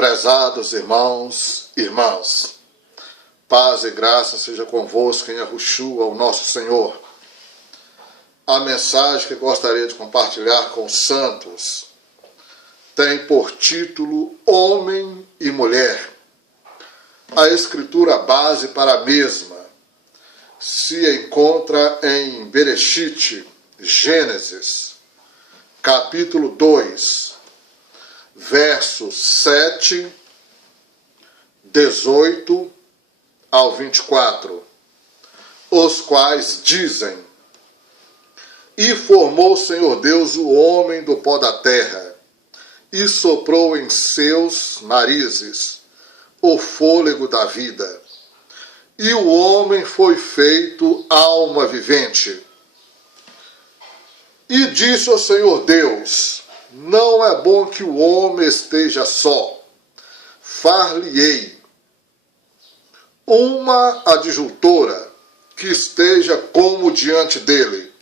Prezados irmãos e irmãs, paz e graça seja convosco em Yahushua, o nosso Senhor. A mensagem que gostaria de compartilhar com os santos tem por título Homem e Mulher. A escritura base para a mesma se encontra em Bereshit, Gênesis, capítulo 2, versos 7, 18 ao 24, os quais dizem: E formou o Senhor Deus o homem do pó da terra, e soprou em seus narizes o fôlego da vida. E o homem foi feito alma vivente. E disse o Senhor Deus: Não é bom que o homem esteja só. Far-lhe-ei uma adjuntora que esteja como diante dele.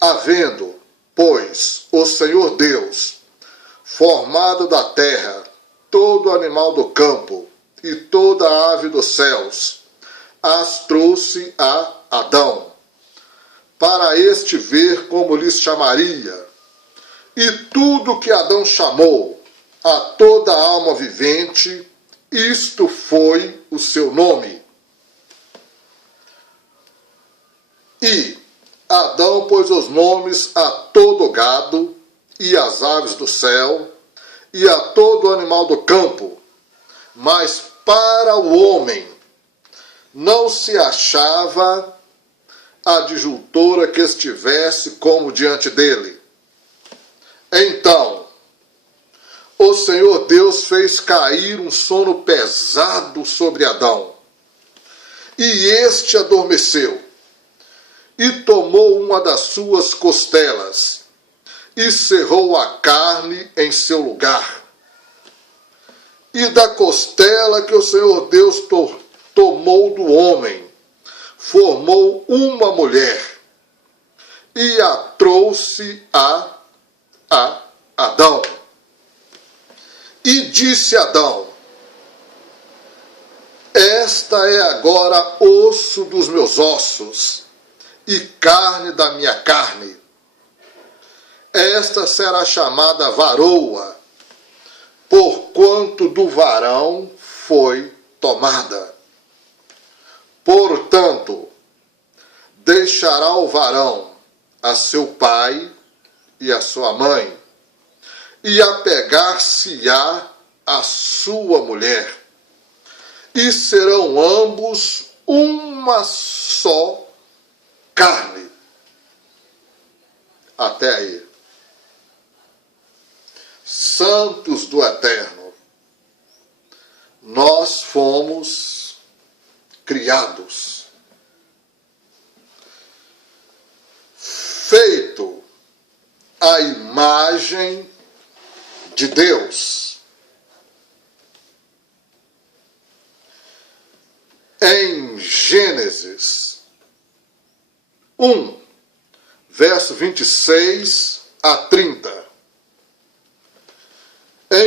Havendo, pois, o Senhor Deus formado da terra todo animal do campo e toda ave dos céus, as trouxe a Adão, para este ver como lhes chamaria. E tudo que Adão chamou a toda alma vivente, isto foi o seu nome. E Adão pôs os nomes a todo gado, e às aves do céu, e a todo animal do campo, mas para o homem não se achava adjuntora que estivesse como diante dele. Então, o Senhor Deus fez cair um sono pesado sobre Adão, e este adormeceu, e tomou uma das suas costelas, e cerrou a carne em seu lugar. E da costela que o Senhor Deus tomou do homem, formou uma mulher, e a trouxe a Adão. E disse Adão: Esta é agora osso dos meus ossos, e carne da minha carne. Esta será chamada varoa, porquanto do varão foi tomada. Portanto, deixará o varão a seu pai e a sua mãe, e apegar-se-á a sua mulher, e serão ambos uma só carne. Até aí. Santos do Eterno, nós fomos criados, feito à imagem de Deus. Em Gênesis 1, verso 26 a 30,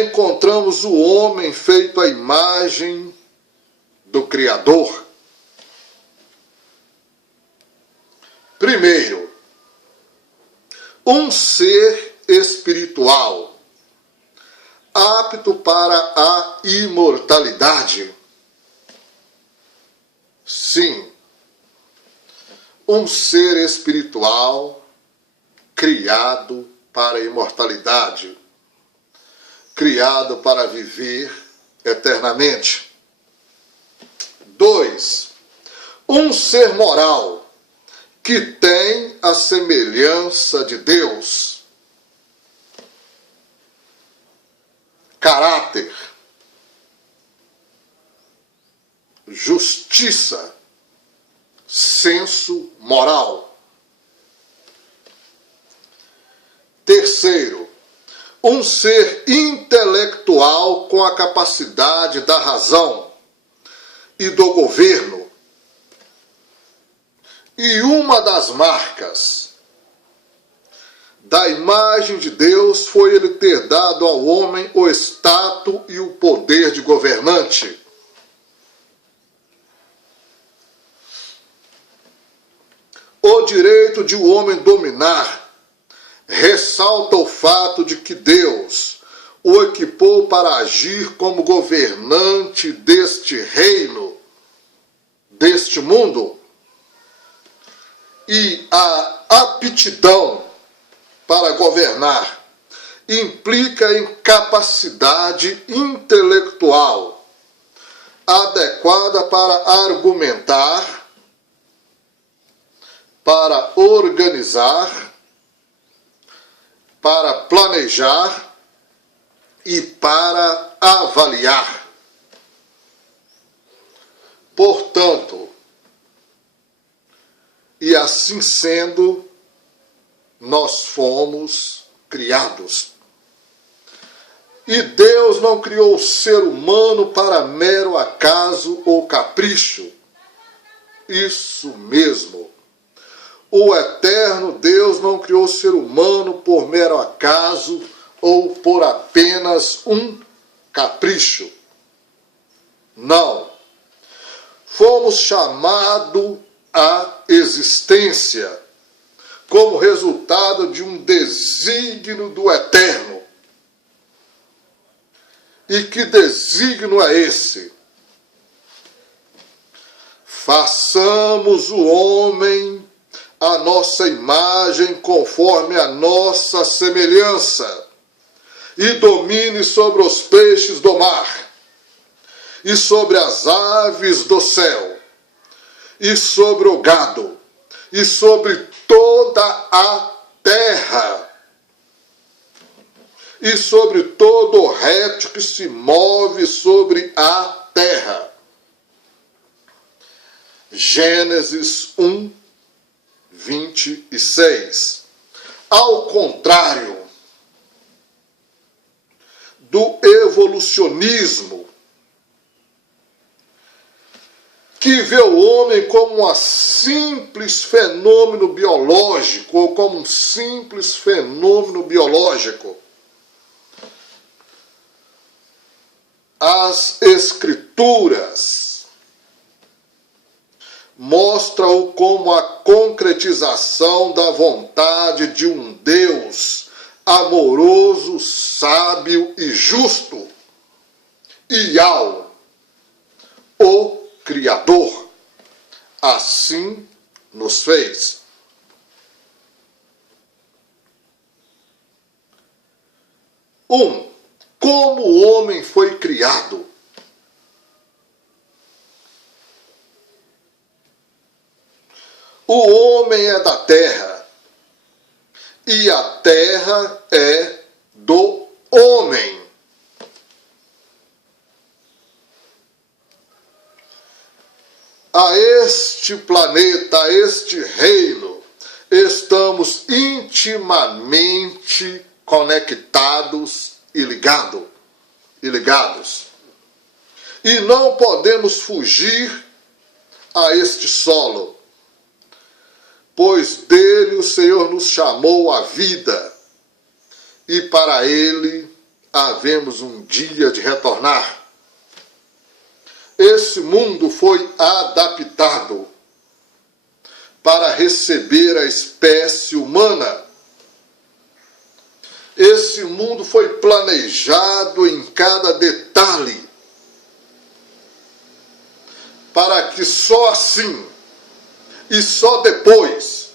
encontramos o homem feito à imagem do Criador. Primeiro, um ser espiritual, apto para a imortalidade. Sim, um ser espiritual criado para a imortalidade, criado para viver eternamente. 2. Um ser moral que tem a semelhança de Deus, caráter, justiça, senso moral. Terceiro, um ser intelectual com a capacidade da razão e do governo. E uma das marcas Da imagem de Deus foi ele ter dado ao homem o status e o poder de governante. O direito de o homem dominar ressalta o fato de que Deus o equipou para agir como governante deste reino, deste mundo, e a aptidão para governar implica em capacidade intelectual adequada para argumentar, para organizar, para planejar e para avaliar. Portanto, e assim sendo, nós fomos criados. E Deus não criou o ser humano para mero acaso ou capricho. Isso mesmo. O eterno Deus não criou o ser humano por mero acaso ou por apenas um capricho. Não. Fomos chamados à existência como resultado de um desígnio do eterno. E que desígnio é esse? Façamos o homem a nossa imagem conforme a nossa semelhança, e domine sobre os peixes do mar, e sobre as aves do céu, e sobre o gado, e sobre toda a terra, e sobre todo réptil que se move sobre a terra. Gênesis 1, 26. Ao contrário do evolucionismo, que vê o homem como um simples fenômeno biológico, ou como um simples fenômeno biológico, as Escrituras mostram-o como a concretização da vontade de um Deus amoroso, sábio e justo, Yahweh, o Criador. Assim nos fez. Como o homem foi criado? O homem é da terra, e a terra é do homem. A este planeta, a este reino, estamos intimamente conectados e ligados. E não podemos fugir a este solo, pois dele o Senhor nos chamou à vida, e para ele havemos um dia de retornar. Esse mundo foi adaptado para receber a espécie humana. Esse mundo foi planejado em cada detalhe, para que só assim e só depois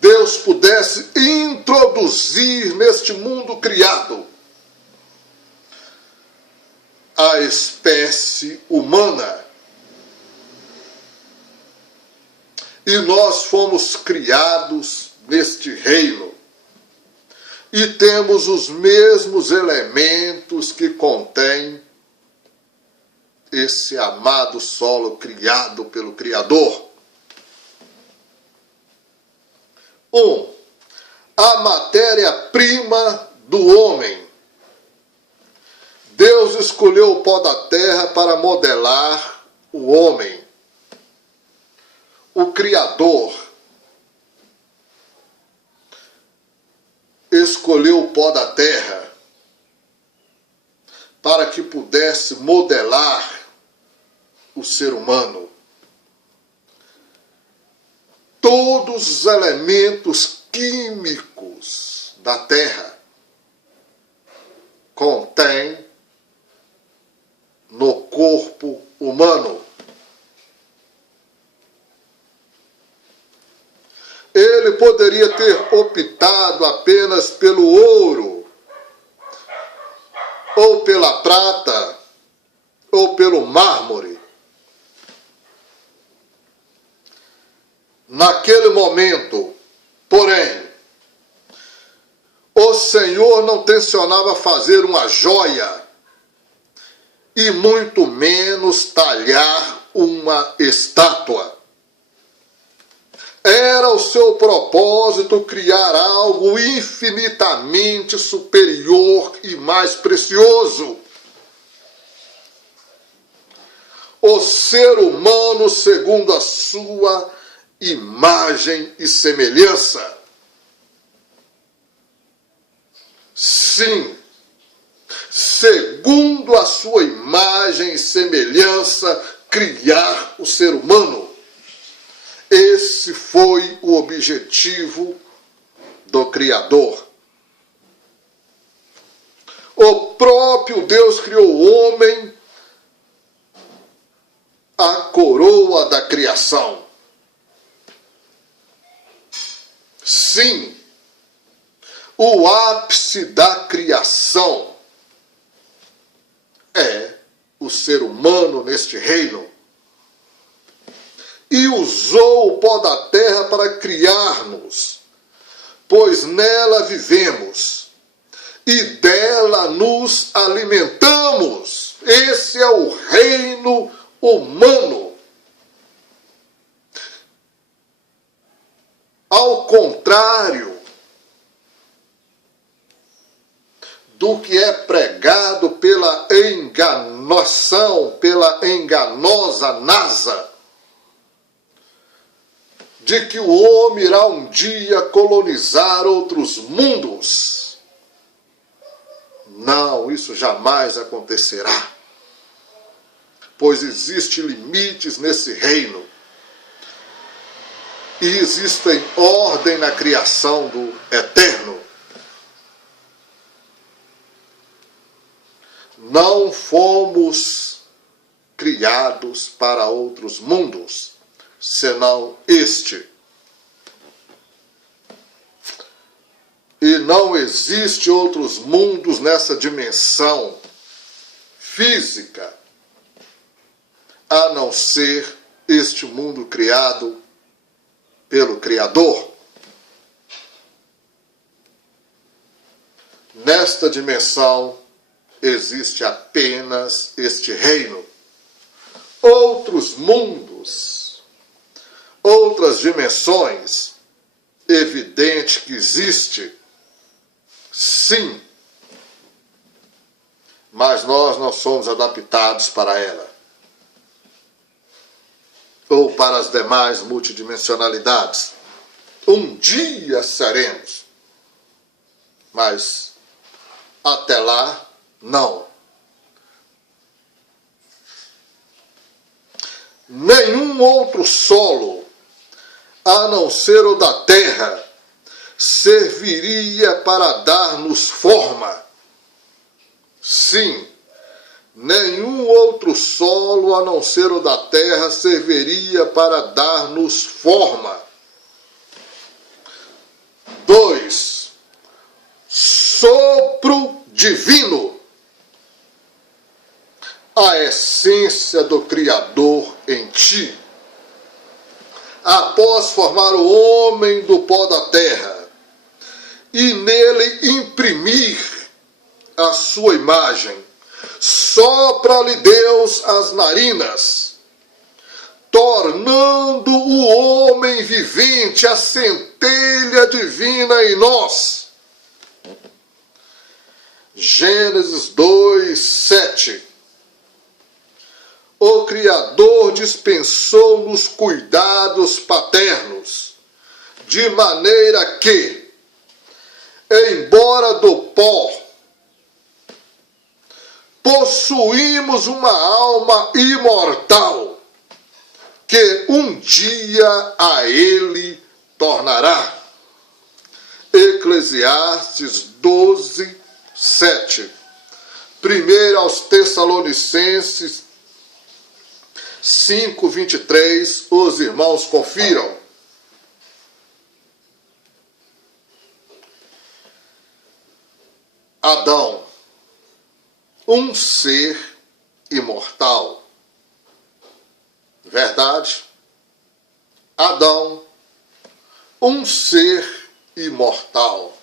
Deus pudesse introduzir neste mundo criado a espécie humana. E nós fomos criados neste reino. E temos os mesmos elementos que contém esse amado solo criado pelo Criador. A matéria-prima do homem. Deus escolheu o pó da terra para modelar o homem. O Criador escolheu o pó da terra para que pudesse modelar o ser humano. Todos os elementos químicos da terra contém no corpo humano. Ele poderia ter optado apenas pelo ouro, ou pela prata, ou pelo mármore. Naquele momento, porém, o Senhor não tencionava fazer uma joia, e muito menos talhar uma estátua. Era o seu propósito criar algo infinitamente superior e mais precioso. O ser humano segundo a sua imagem e semelhança. Sim, segundo a sua imagem e semelhança, criar o ser humano. Esse foi o objetivo do Criador. O próprio Deus criou o homem, a coroa da criação. Sim, o ápice da criação é o ser humano neste reino. E usou o pó da terra para criar-nos, pois nela vivemos e dela nos alimentamos. Esse é o reino humano. Ao contrário do que é pregado pela enganação, pela enganosa NASA, de que o homem irá um dia colonizar outros mundos. Não, isso jamais acontecerá, pois existem limites nesse reino e existem ordem na criação do eterno. Não fomos criados para outros mundos, senão este. E não existe outros mundos nessa dimensão física, a não ser este mundo criado pelo Criador. Nesta dimensão existe apenas este reino. Outros mundos, outras dimensões, evidente que existe, sim, mas nós não somos adaptados para ela, ou para as demais multidimensionalidades. Um dia seremos, mas até lá, não. Nenhum outro solo, a não ser o da terra, serviria para dar-nos forma. Sim, nenhum outro solo, a não ser o da terra, serviria para dar-nos forma. 2. Sopro divino. A essência do Criador em ti. Após formar o homem do pó da terra e nele imprimir a sua imagem, sopra-lhe Deus as narinas, tornando o homem vivente, a centelha divina em nós. Gênesis 2:7. O Criador dispensou-nos cuidados paternos, de maneira que, embora do pó, possuímos uma alma imortal, que um dia a ele tornará. Eclesiastes 12, 7. 1 aos Tessalonicenses 5, 23, os irmãos confiram. Adão, um ser imortal. Verdade? Adão, um ser imortal.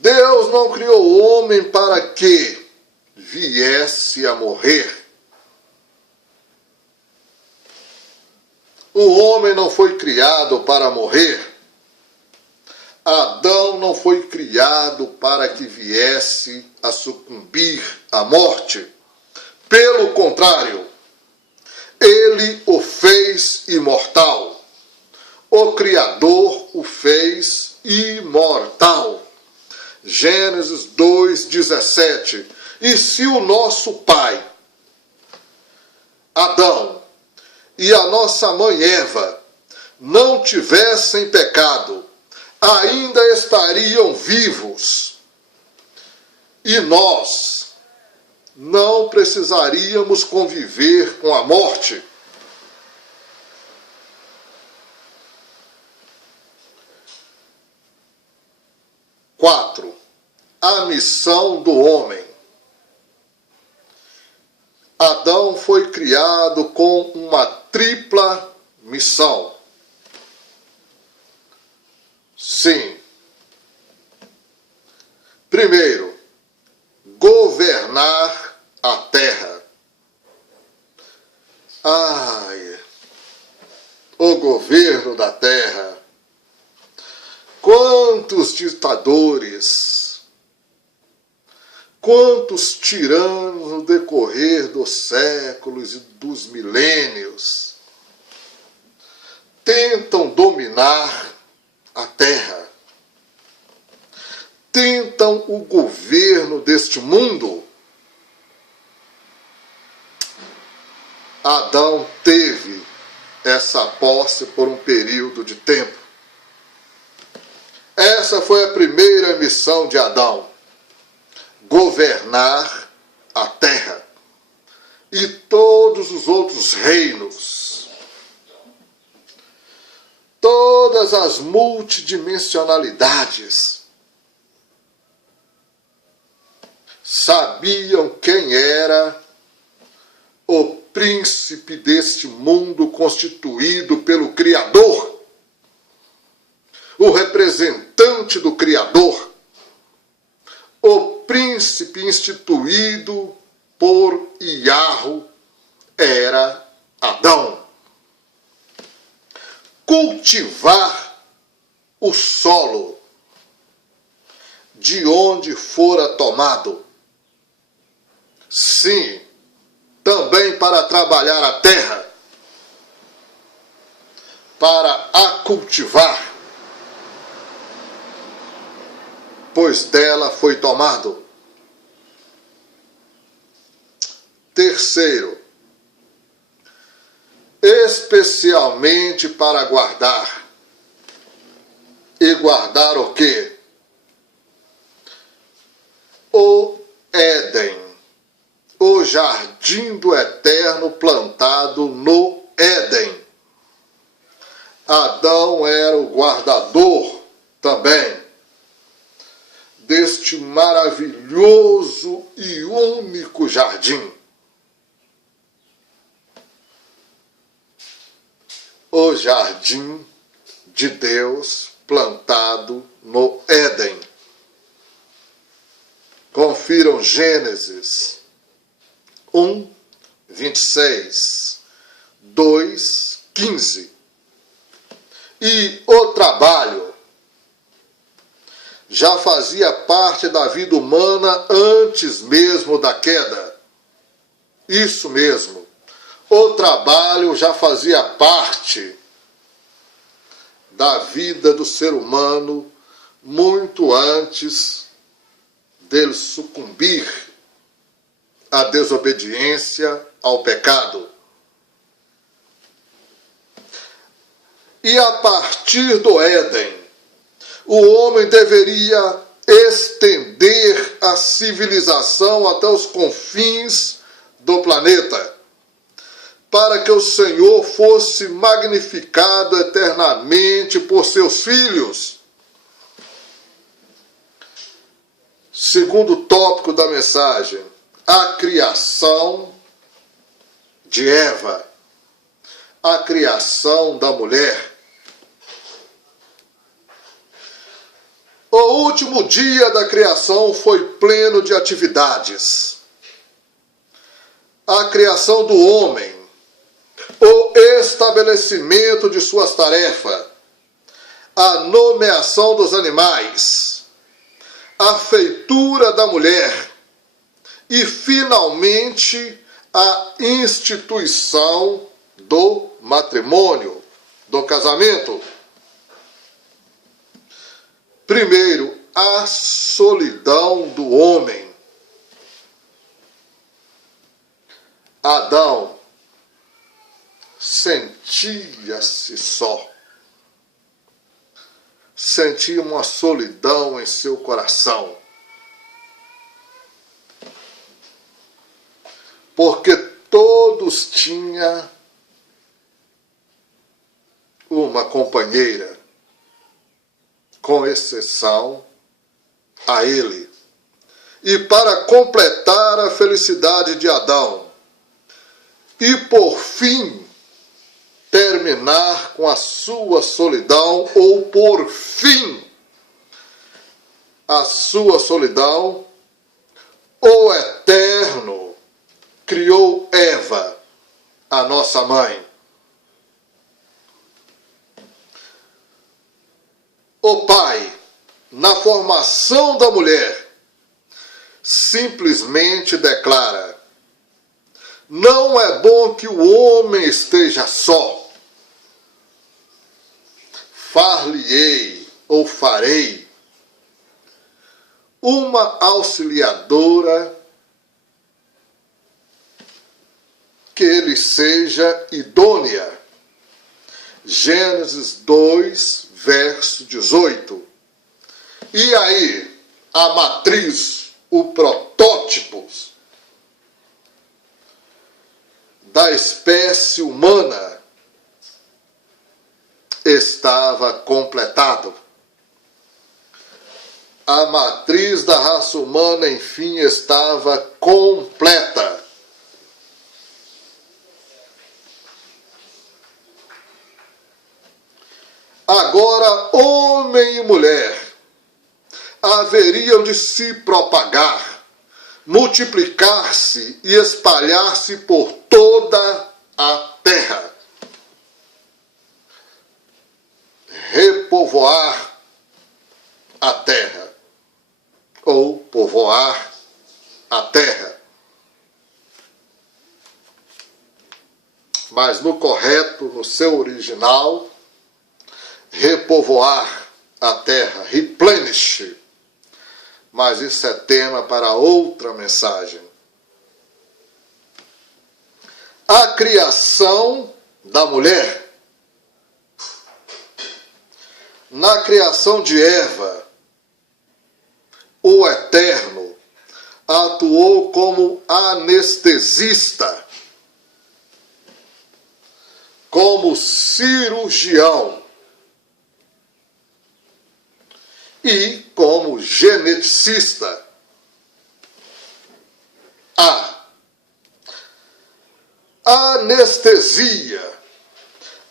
Deus não criou o homem para que viesse a morrer. O homem não foi criado para morrer. Adão não foi criado para que viesse a sucumbir à morte. Pelo contrário, ele o fez imortal. O Criador o fez imortal. Gênesis 2:17. E se o nosso pai, Adão, e a nossa mãe Eva não tivessem pecado, ainda estariam vivos, e nós não precisaríamos conviver com a morte. A missão do homem. Adão foi criado com uma tripla missão. Sim. Primeiro, governar a terra. O governo da terra. Quantos ditadores, quantos tiranos no decorrer dos séculos e dos milênios tentam dominar a terra, tentam o governo deste mundo. Adão teve essa posse por um período de tempo. Essa foi a primeira missão de Adão: governar a terra e todos os outros reinos, todas as multidimensionalidades. Sabiam quem era o príncipe deste mundo constituído pelo Criador, o representante do Criador, o príncipe instituído por Iahve era Adão. Cultivar o solo de onde fora tomado. Sim, também para trabalhar a terra, para a cultivar, pois dela foi tomado. Terceiro, especialmente para guardar. E guardar o quê? O Éden, o jardim do eterno plantado no Éden. Adão era o guardador também deste maravilhoso e único jardim. O jardim de Deus plantado no Éden. Confiram Gênesis 1, 26, 2, 15. E o trabalho já fazia parte da vida humana antes mesmo da queda. Isso mesmo. O trabalho já fazia parte da vida do ser humano muito antes dele sucumbir à desobediência, ao pecado. E a partir do Éden, o homem deveria estender a civilização até os confins do planeta, para que o Senhor fosse magnificado eternamente por seus filhos. Segundo tópico da mensagem, a criação de Eva, a criação da mulher. O último dia da criação foi pleno de atividades. A criação do homem, o estabelecimento de suas tarefas, a nomeação dos animais, a feitura da mulher e, finalmente, a instituição do matrimônio, do casamento. Primeiro, a solidão do homem. Adão sentia-se só. Sentia uma solidão em seu coração. Porque todos tinham uma companheira, com exceção a ele. E para completar a felicidade de Adão, e por fim terminar com a sua solidão, ou por fim a sua solidão, o Eterno criou Eva, a nossa mãe. O Pai, na formação da mulher, simplesmente declara: não é bom que o homem esteja só. Far-lhe-ei ou farei uma auxiliadora que ele seja idônea. Gênesis 2, verso 18. E aí, a matriz, o protótipo da espécie humana estava completado. A matriz da raça humana, enfim, estava completa. Agora, homem e mulher haveriam de se propagar, multiplicar-se e espalhar-se por toda a terra. Repovoar a terra, ou povoar a terra. Mas no correto, no seu original, repovoar a terra, replenish. Mas isso é tema para outra mensagem. A criação da mulher. Na criação de Eva, o Eterno atuou como anestesista, como cirurgião e como geneticista. A anestesia,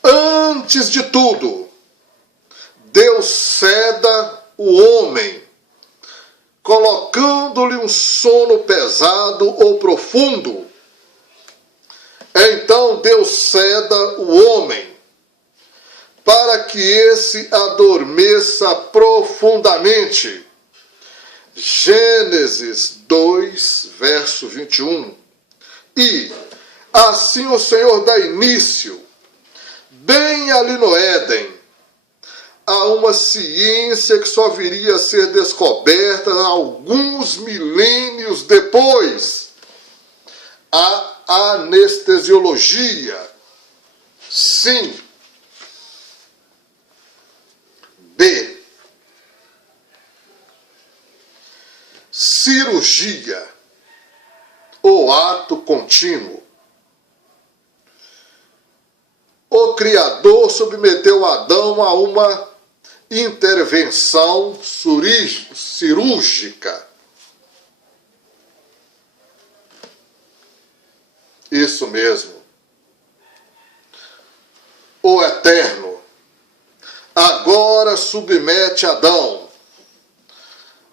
antes de tudo, Deus ceda o homem, colocando-lhe um sono pesado ou profundo. Então Deus ceda o homem, para que esse adormeça profundamente. Gênesis 2, verso 21. E assim o Senhor dá início, bem ali no Éden, a uma ciência que só viria a ser descoberta alguns milênios depois. A anestesiologia. Sim. B. Cirurgia. O ato contínuo. O Criador submeteu Adão a uma intervenção cirúrgica. Isso mesmo. O Eterno agora submete Adão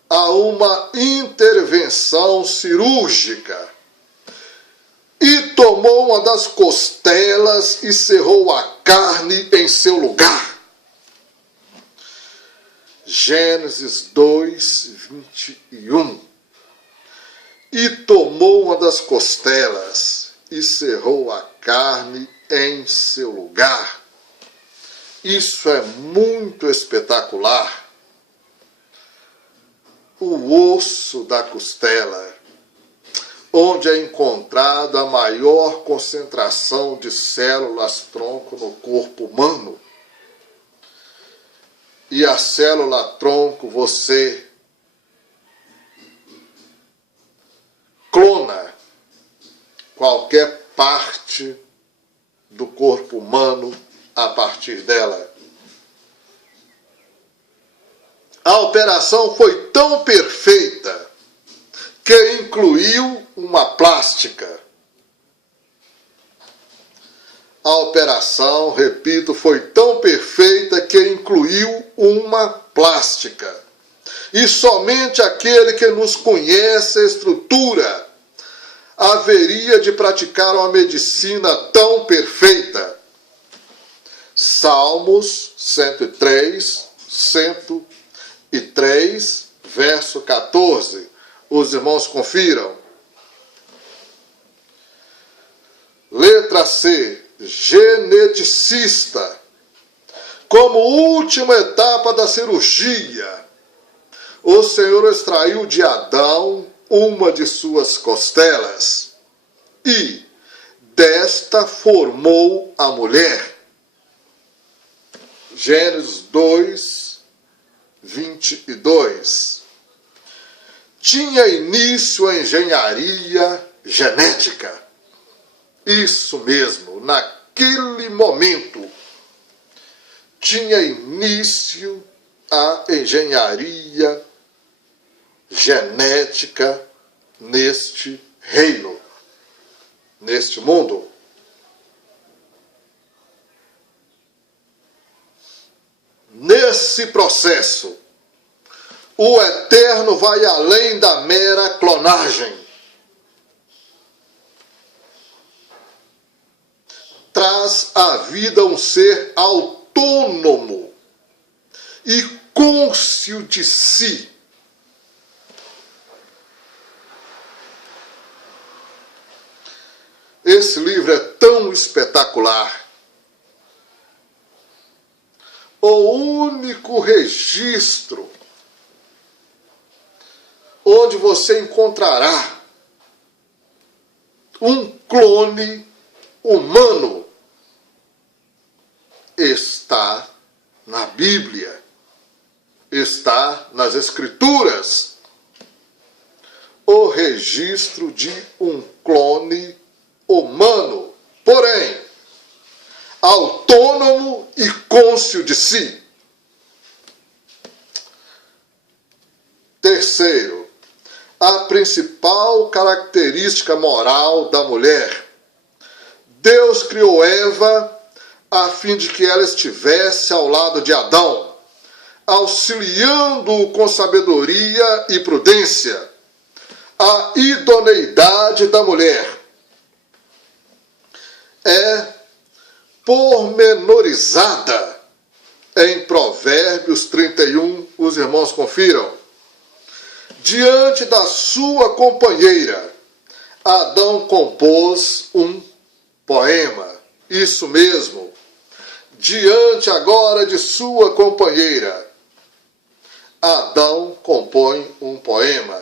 a uma intervenção cirúrgica e tomou uma das costelas e cerrou a carne em seu lugar. Gênesis 2, 21. E tomou uma das costelas e cerrou a carne em seu lugar. Isso é muito espetacular. O osso da costela, onde é encontrada a maior concentração de células-tronco no corpo humano. E a célula-tronco você clona qualquer parte do corpo humano a partir dela. A operação foi tão perfeita que incluiu uma plástica. A operação, repito, foi tão perfeita que incluiu uma plástica. E somente aquele que nos conhece a estrutura haveria de praticar uma medicina tão perfeita. Salmos 103, 103, verso 14. Os irmãos confiram. Letra C. Geneticista. Como última etapa da cirurgia, o Senhor extraiu de Adão uma de suas costelas e desta formou a mulher. Gênesis 2, 22. Tinha início a engenharia genética. Isso mesmo, naquele momento, tinha início a engenharia genética neste reino, neste mundo. Nesse processo, o Eterno vai além da mera clonagem. Traz à vida um ser autônomo e cônscio de si. Esse livro é tão espetacular. O único registro onde você encontrará um clone humano está na Bíblia, está nas Escrituras. O registro de um clone humano, porém, autônomo e cônscio de si. Terceiro, a principal característica moral da mulher. Deus criou Eva a fim de que ela estivesse ao lado de Adão, auxiliando-o com sabedoria e prudência. A idoneidade da mulher é pormenorizada em Provérbios 31, os irmãos confiram. Diante da sua companheira, Adão compôs um poema. Isso mesmo. diante agora de sua companheira. Adão compõe um poema.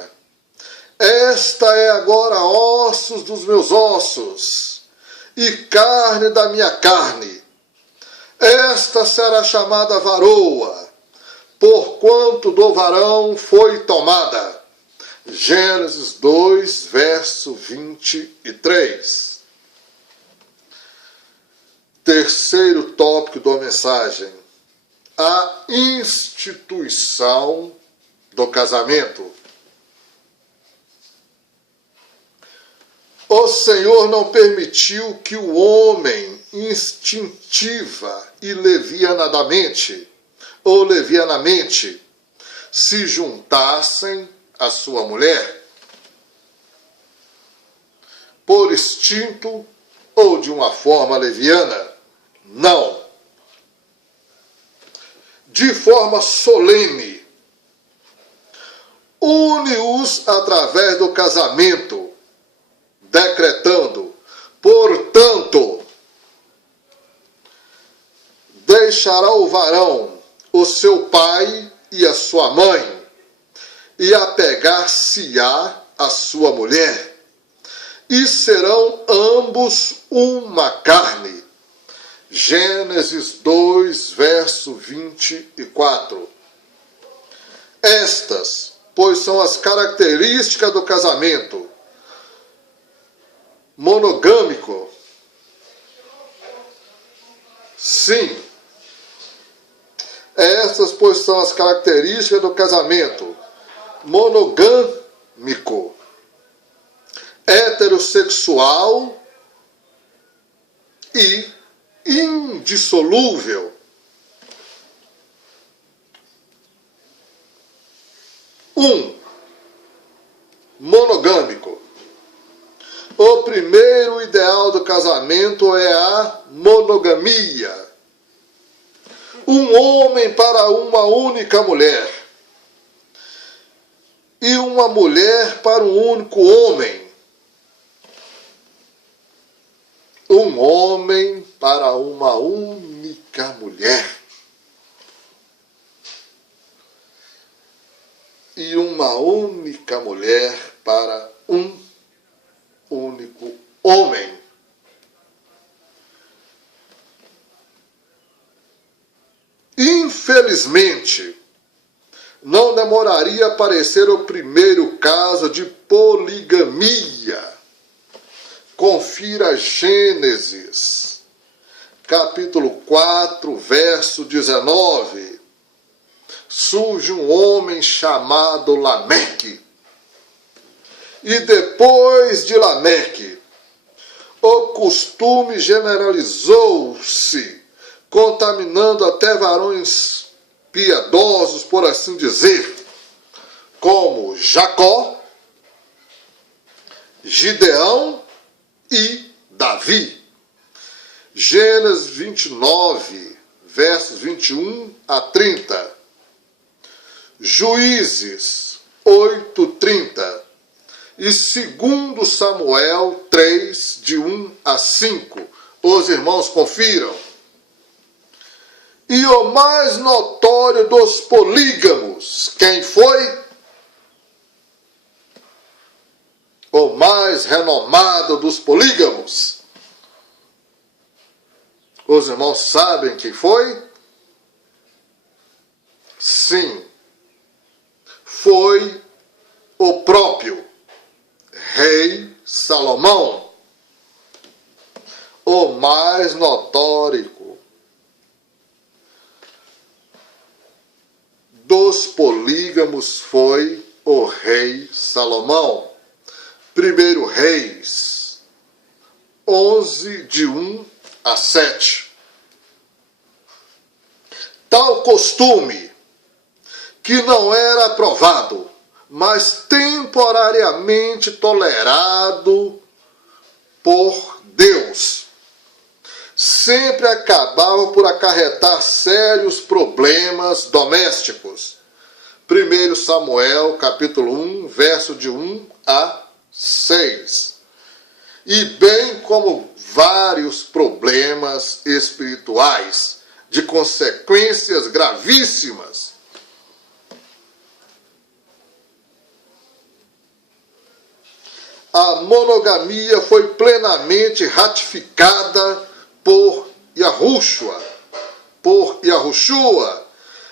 Esta é agora ossos dos meus ossos e carne da minha carne. Esta será chamada varoa, porquanto do varão foi tomada. Gênesis 2, verso 23. Terceiro tópico da mensagem: a instituição do casamento. O Senhor não permitiu que o homem instintiva e levianamente se juntassem à sua mulher, por instinto ou de uma forma leviana. Não. De forma solene, une-os através do casamento, decretando: portanto, deixará o varão o seu pai e a sua mãe, e apegar-se-á a sua mulher, e serão ambos uma carne. Gênesis 2, verso 24. Estas, pois, são as características do casamento monogâmico. Sim. Estas, pois, são as características do casamento monogâmico, heterossexual e indissolúvel. 1. Monogâmico. O primeiro ideal do casamento é a monogamia. Um homem para uma única mulher. E uma mulher para um único homem. Um homem para uma única mulher. E uma única mulher para um único homem. Infelizmente, não demoraria a aparecer o primeiro caso de poligamia. Confira Gênesis, capítulo 4, verso 19. Surge um homem chamado Lameque. E depois de Lameque, o costume generalizou-se, contaminando até varões piedosos, por assim dizer, como Jacó, Gideão e Davi. Gênesis 29, versos 21 a 30. Juízes 8:30. E 2 Samuel 3, de 1 a 5. Os irmãos confiram. E o mais notório dos polígamos, quem foi? O mais renomado dos polígamos. Os irmãos sabem quem foi? Sim, foi o próprio rei Salomão. O mais notório dos polígamos foi o rei Salomão. 1 Reis 11, de 1 a 7. Tal costume, que não era aprovado, mas temporariamente tolerado por Deus, sempre acabava por acarretar sérios problemas domésticos. 1 Samuel, capítulo 1, verso de 1 a 6. E bem como vários problemas espirituais. de consequências gravíssimas. A monogamia foi plenamente ratificada por Yahushua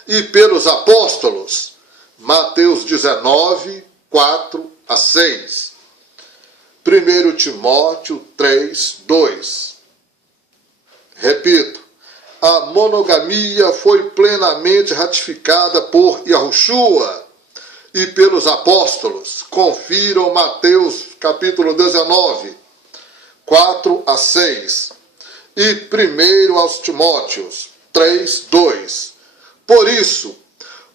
e pelos apóstolos. Mateus 19, 4 a 6. 1 Timóteo 3, 2. Repito, a monogamia foi plenamente ratificada por Yahushua e pelos apóstolos. Confiram Mateus capítulo 19, 4 a 6. E 1 aos Timóteos 3, 2. Por isso,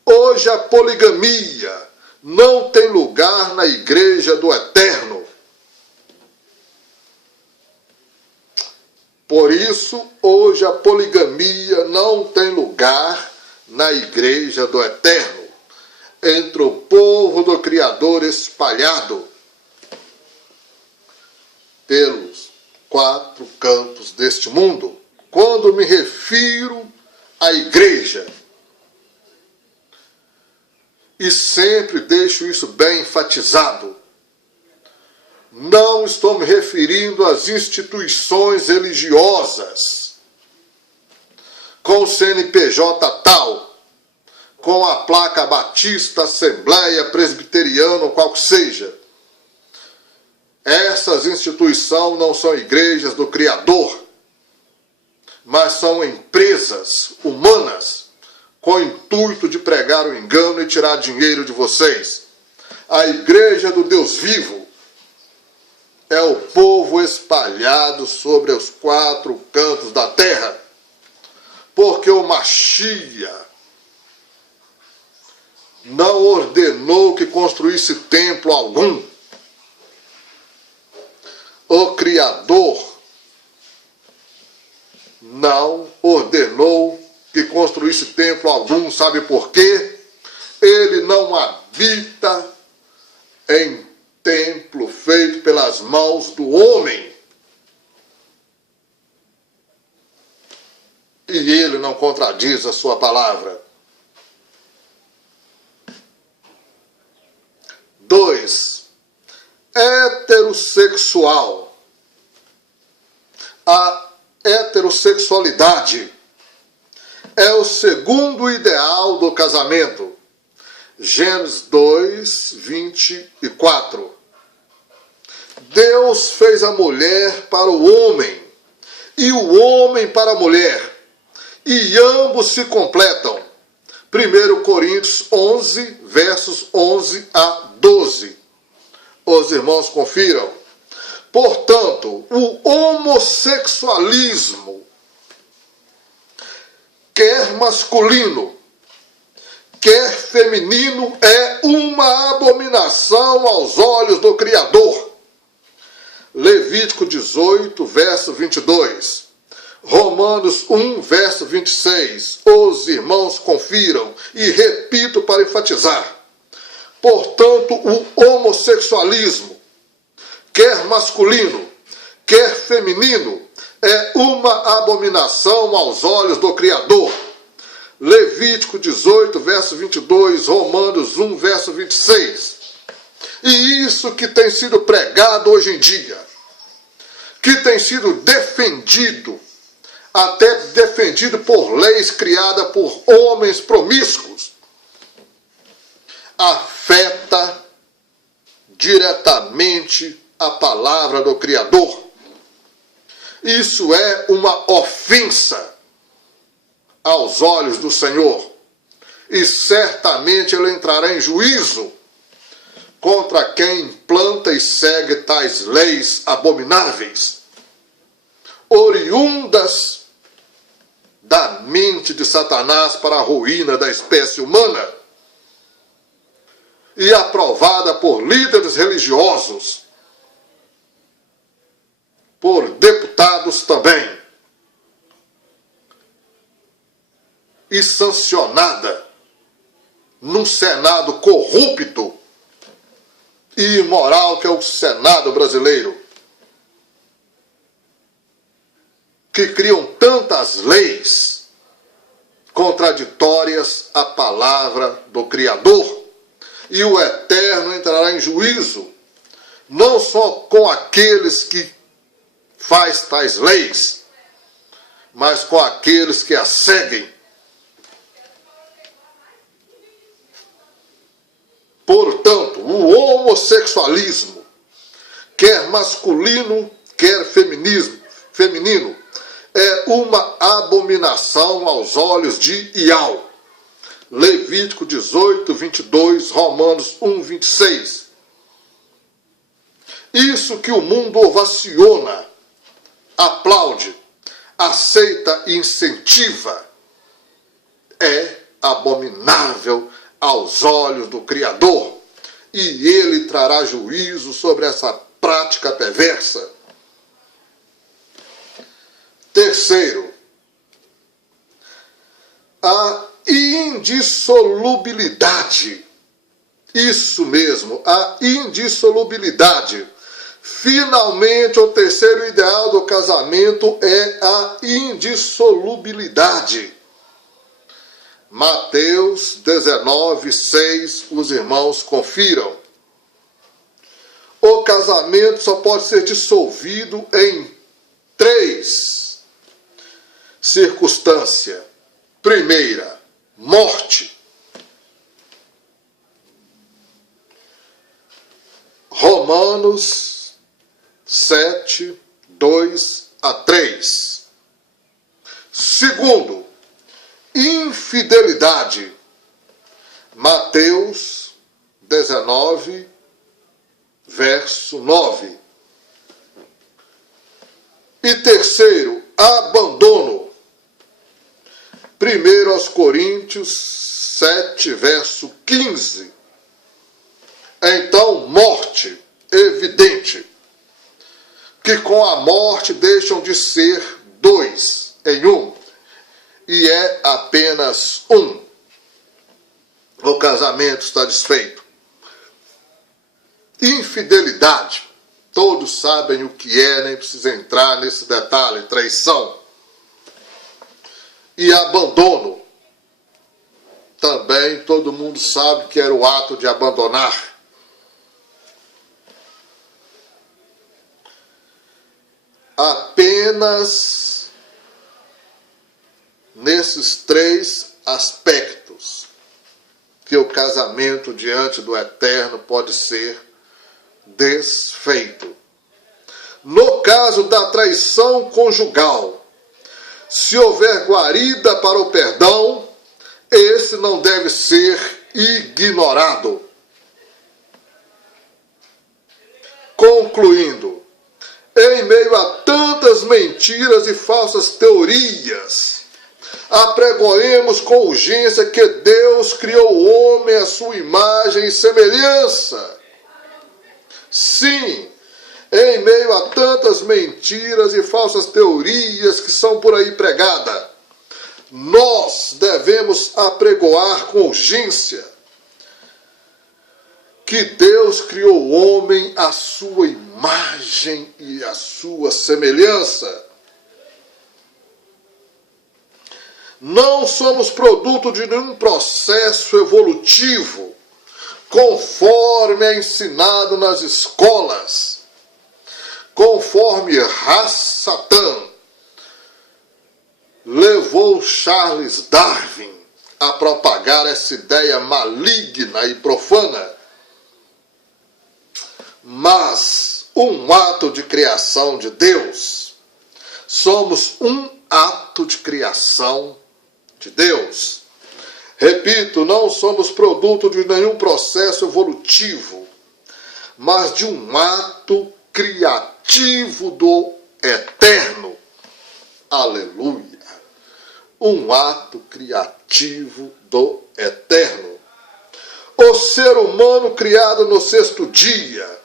hoje a poligamia não tem lugar na igreja do Eterno. Por isso, hoje a poligamia não tem lugar na igreja do Eterno, entre o povo do Criador espalhado pelos 4 cantos deste mundo. Quando me refiro à igreja, e sempre deixo isso bem enfatizado, não estou me referindo às instituições religiosas, com o CNPJ tal, com a placa Batista, Assembleia, Presbiteriana, ou qual que seja. Essas instituições não são igrejas do Criador, mas são empresas humanas com o intuito de pregar o engano e tirar dinheiro de vocês. A igreja do Deus vivo é o povo espalhado sobre os 4 cantos da terra, porque o Mashiach não ordenou que construísse templo algum. O Criador não ordenou que construísse templo algum. Sabe por quê? Ele não habita em templo feito pelas mãos do homem. E ele não contradiz a sua palavra. 2. Heterossexual. A heterossexualidade é o segundo ideal do casamento. Gênesis 2, 24. Deus fez a mulher para o homem e o homem para a mulher, e ambos se completam. 1 Coríntios 11, versos 11 a 12. Os irmãos confiram. Portanto, o homossexualismo, quer masculino, quer feminino, é uma abominação aos olhos do Criador. Levítico 18, verso 22. Romanos 1, verso 26. Os irmãos confiram, e repito para enfatizar. Portanto, o homossexualismo, quer masculino, quer feminino, é uma abominação aos olhos do Criador. Levítico 18, verso 22, Romanos 1, verso 26. E isso que tem sido pregado hoje em dia, que tem sido defendido, até defendido por leis criadas por homens promíscuos, afeta diretamente a palavra do Criador. Isso é uma ofensa aos olhos do Senhor, e certamente ele entrará em juízo contra quem implanta e segue tais leis abomináveis, oriundas da mente de Satanás para a ruína da espécie humana, e aprovada por líderes religiosos, por deputados também, e sancionada num Senado corrupto e imoral que é o Senado brasileiro, que criam tantas leis contraditórias à palavra do Criador. E o Eterno entrará em juízo, não só com aqueles que faz tais leis, mas com aqueles que as seguem. Portanto, o homossexualismo, quer masculino, quer feminino, é uma abominação aos olhos de Iau. Levítico 18, 22, Romanos 1, 26. Isso que o mundo ovaciona, aplaude, aceita e incentiva, é abominável aos olhos do Criador, e ele trará juízo sobre essa prática perversa. Terceiro, a indissolubilidade. Isso mesmo, a indissolubilidade. Finalmente, o terceiro ideal do casamento é a indissolubilidade. Mateus 19, 6, os irmãos confiram. O casamento só pode ser dissolvido em 3 circunstâncias. Primeira, morte. Romanos 7, 2 a 3. Segundo, infidelidade. Mateus 19, verso 9. E terceiro, abandono. 1 aos Coríntios 7, verso 15. Então, morte, evidente, que com a morte deixam de ser 2 em 1, e é apenas 1. O casamento está desfeito. Infidelidade, todos sabem o que é, nem precisa entrar nesse detalhe, traição. E abandono, também todo mundo sabe que era o ato de abandonar. Apenas nesses 3 aspectos que o casamento diante do Eterno pode ser desfeito. No caso da traição conjugal, se houver guarida para o perdão, esse não deve ser ignorado. Concluindo, em meio a tantas mentiras e falsas teorias, apregoemos com urgência que Deus criou o homem à sua imagem e semelhança. Sim, em meio a tantas mentiras e falsas teorias que são por aí pregadas, nós devemos apregoar com urgência que Deus criou o homem à sua imagem e à sua semelhança. Não somos produto de nenhum processo evolutivo, conforme é ensinado nas escolas, conforme Satan levou Charles Darwin a propagar essa ideia maligna e profana. Mas um ato de criação de Deus, somos um ato de criação de Deus. Repito, não somos produto de nenhum processo evolutivo, mas de um ato criativo do Eterno. Aleluia! Um ato criativo do Eterno. O ser humano criado no 6º dia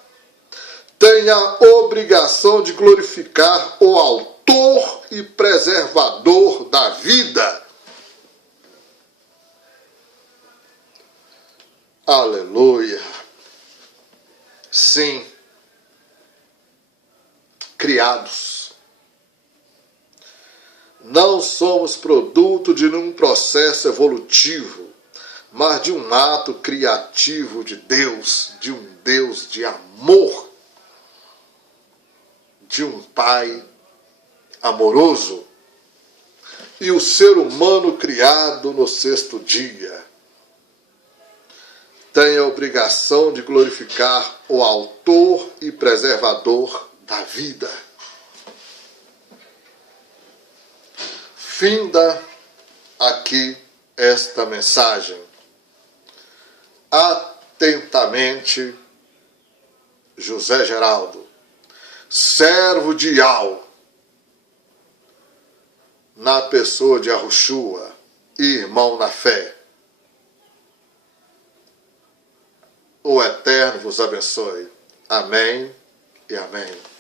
tem a obrigação de glorificar o autor e preservador da vida. Aleluia! Sim, criados Não somos produto de um processo evolutivo, mas de um ato criativo de Deus, de um Deus de amor, de um Pai amoroso. E o ser humano criado no sexto dia tem a obrigação de glorificar o autor e preservador da vida. Finda aqui esta mensagem. Atentamente, José Geraldo, servo de Iau, na pessoa de Yahushua, irmão na fé. O Eterno vos abençoe. Amém e amém.